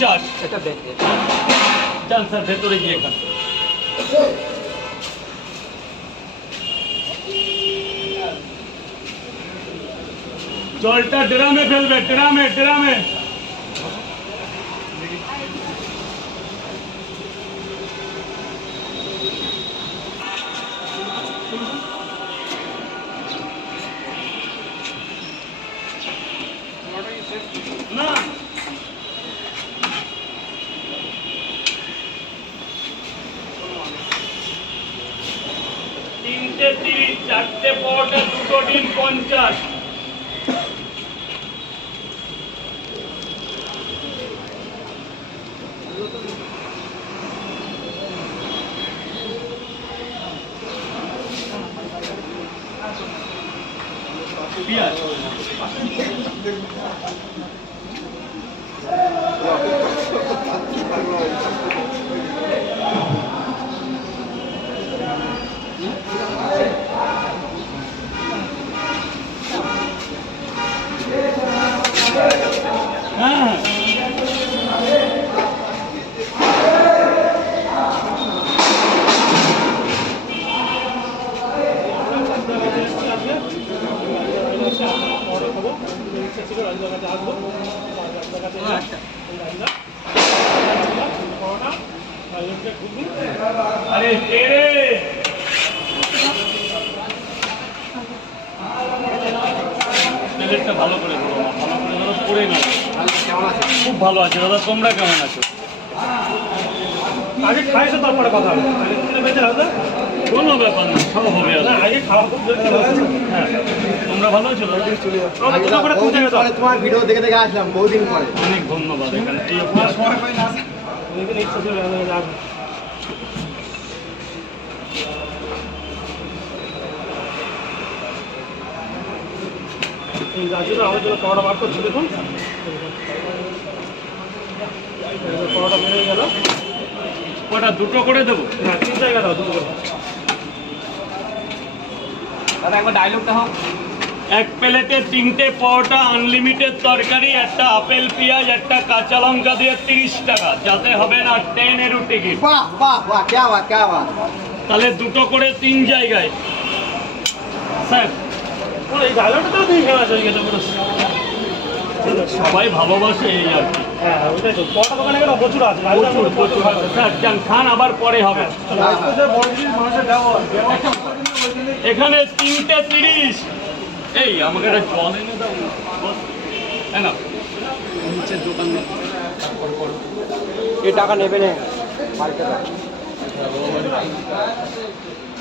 50। যান স্যার ভেতরে গিয়ে খান। জলটা ড্রামে ফেলবে, ড্রামে ড্রামে। না 3টে 30, 4টে পরোটা, 2টো ডিম 50। পেঁয়াজ হ্যাঁ আরে প্লেটটা ভালো করে ধরো, ভালো করে ধরো, পড়ে না। খুব ভালো আছে দাদা, তোমরা কেমন আছো? আগে খাইছো তারপরে কথা হবে। কোনো ব্যাপার না, সব হবে। আগে খাওয়া খুব হ্যাঁ তোমরা ভালো আছো দাদা? তোমার ভিডিও দেখে দেখে আসলাম বহুদিন পরে। অনেক ধন্যবাদ। এখানে এই রাজুরা আমার জন্য খাওয়াটা বার করছে দেখুন। খাওয়াটা বেড়ে গেল। কটা 2টো করে দেবো? হ্যাঁ 3 জায়গা দাও, 2 করে। দাদা একবার ডায়লগটা হোক। এক প্লেটে 3টে পরোটা, আনলিমিটেড তরকারি, একটা আপেল পেঁয়াজ, একটা কাঁচা লঙ্কা দিয়ে 30 টাকা। যাতে হবে না 10 টিকিট। বাহ বাহ বাহ, क्या बात क्या बात। তাহলে 2টো করে 3 জায়গায় স্যার। এই ডায়লগটা তো তুই ফেমাস হয়ে গেছে পুরো। সবাই ভালোবাসে এই আর কি। হ্যাঁ ওইটাই তো। পরোটা দোকানে গেলে প্রচুর আছে, প্রচুর প্রচুর আছে। স্যার যান খান, আবার পরে হবে। এখানে 3টে 30। এই আমাকে একটা জল এনে দাও। হ্যাঁ না নিচের দোকান এই টাকা নেবে না।